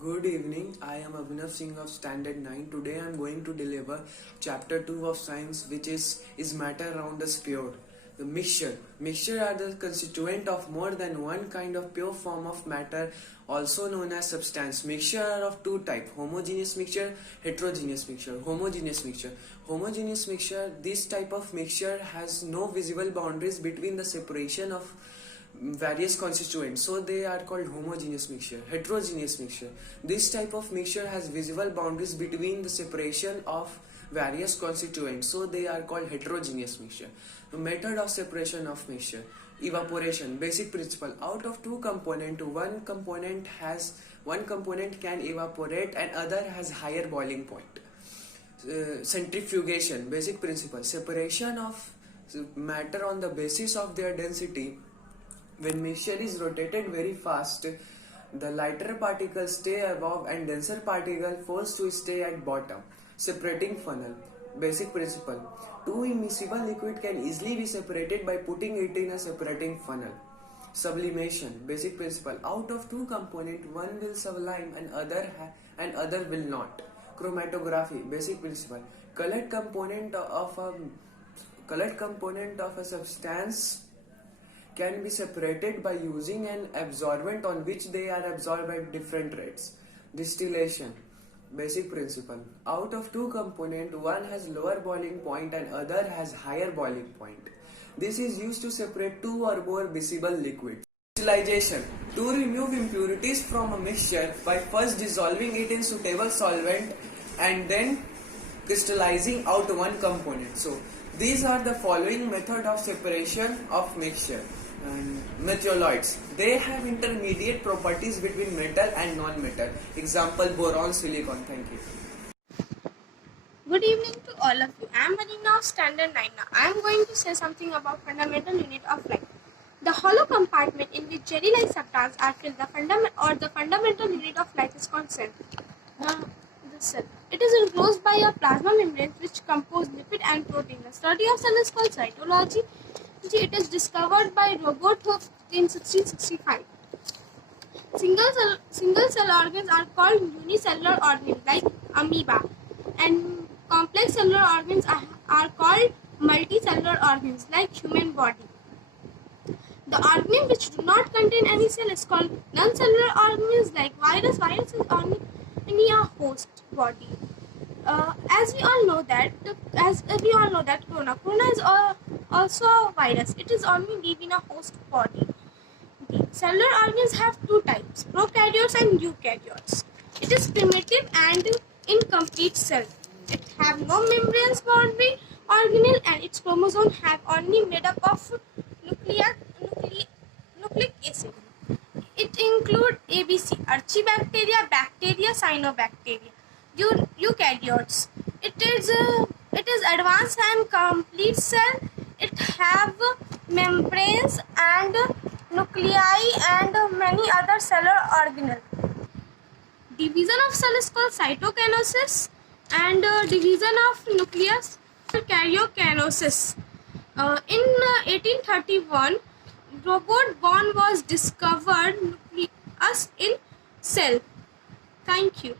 Good evening, I am Abhinav Singh of Standard 9. Today I am going to deliver chapter 2 of science, which is matter around the sphere. The mixture. Mixture are the constituent of more than one kind of pure form of matter, also known as substance. Mixture are of two types: homogeneous mixture, heterogeneous mixture. Homogeneous mixture. Homogeneous mixture, this type of mixture has no visible boundaries between the separation of various constituents, so they are called homogeneous mixture. Heterogeneous mixture, this type of mixture has visible boundaries between the separation of various constituents, so they are called heterogeneous mixture. The method of separation of mixture: evaporation. Basic principle: out of two components, one component can evaporate and other has higher boiling point. Centrifugation. Basic principle: separation of matter on the basis of their density. When mixture is rotated very fast, the lighter particles stay above and denser particles forced to stay at bottom. Separating funnel. Basic principle: two immiscible liquid can easily be separated by putting it in a separating funnel. Sublimation. Basic principle: out of two components, one will sublime and other will not. Chromatography. Basic principle: colored component of a substance can be separated by using an absorbent on which they are absorbed at different rates. Distillation. Basic principle: out of two components, one has lower boiling point and other has higher boiling point. This is used to separate two or more miscible liquids. Crystallization: to remove impurities from a mixture by first dissolving it in suitable solvent and then crystallizing out one component. So these are the following method of separation of mixture. And metalloids, they have intermediate properties between metal and non-metal. Example: boron, silicon. Thank you. Good evening to all of you. I am Marina of Standard 9. Now I am going to say something about fundamental unit of life. The hollow compartment in which jelly-like substances are filled, the fundamental unit of life is called cell. The cell. It is enclosed by a plasma membrane which compose lipid and protein. The study of cell is called cytology. It is discovered by Robert Hooke in 1665. Single cell organs are called unicellular organs like amoeba, and complex cellular organs are called multicellular organs like human body. The organisms which do not contain any cell is called non-cellular organisms like virus. Virus is only a host body. As we all know that corona is also a virus. It is only live in a host body. The cellular organisms have two types: prokaryotes and eukaryotes. It is primitive and incomplete cell. It have no membranes boundary organelle, and its chromosomes have only made up of nucleic acid. It include ABC: Archibacteria, bacteria, cyanobacteria. Eukaryotes. It is advanced and complete cell. It have membranes and nuclei and many other cellular organelles. Division of cell is called cytokinosis, and division of nucleus karyokinosis. In 1831, Robert Bond was discovered nucleus in cell. Thank you.